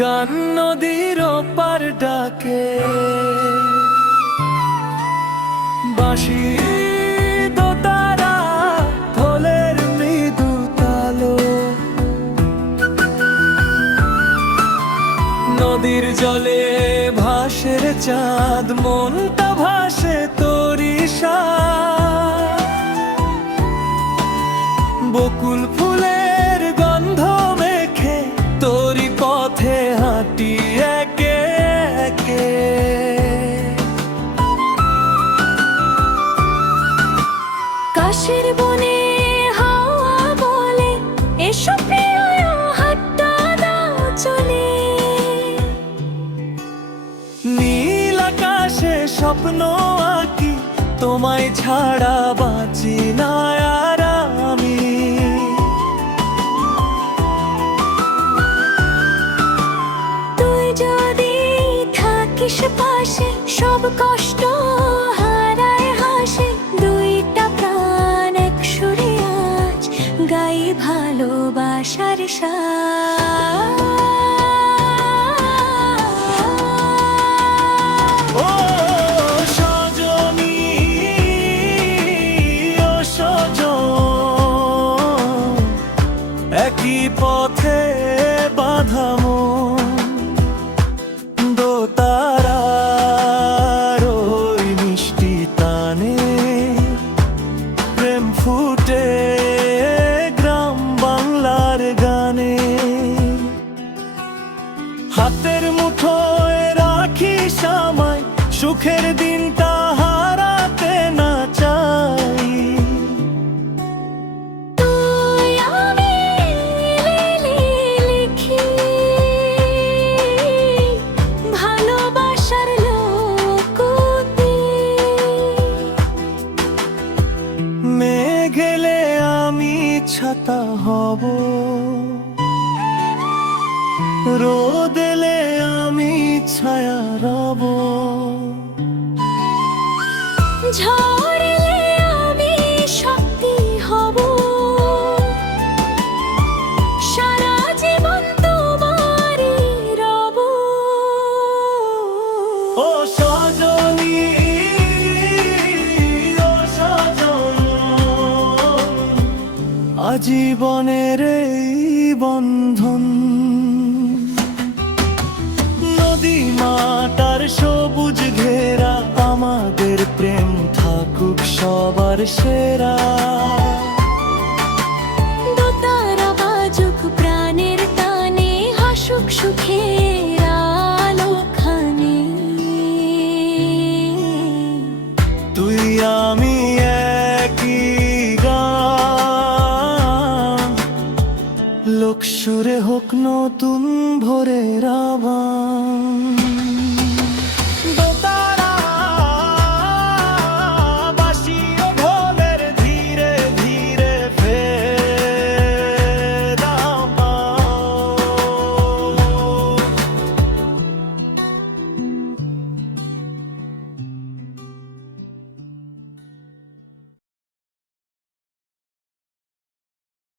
গান নদীর ওপার ডাকে, বাঁশি দোতারা ঢোলের মৃদু তালো, নদীর জলে ভাসে চাঁদ, মনটা ভাসে তোরি সাথ। বকুল ফুলের গন্ধ মেখে তোরি পথে হাঁটি একে একে। কাশের বনে হাওয়া বলে, এসো প্রিয় হাতটা দাও চলে। নীল আকাশে স্বপ্ন আঁকি, তোমায় ছাড়া বাঁচি না আর আমি। তুই যদি থাকিস পাশে, সব কষ্ট হারায় হাসে। দুইটা প্রাণ এক সুরে আজ গাই ভালোবাসার সাথ। ও সজনী, ও সজন, একই পথে বাঁধা মন। দোতারার ওই মিষ্টি তানে প্রেম ফুটে গ্রাম বাংলার গানে। হাতের মুঠোয় রাখিস আমায়, সুখের দিনটা হারাতে না চাই। তুই আমি লিখি ভালোবাসার লোকটি। মেঘ এলে আমি ছাতা হব, রোদ এলে আমি ছায়া রব। ঝড় এলে আমি শক্তি হব, সারা জীবন তোমারই রব। ও সজনী, ও সজন, আজীবনের এই বন্ধন। নদী মাতার সবুজ ঘেরা, আমাদের প্রেম থাকুক সবার সেরা। দোতারা বাজুক প্রাণের টানে, হাসুক সুখের আলোখানে। তুই আমি একই গান, লোক সুরে হোক নতুন ভোরের আহ্বান।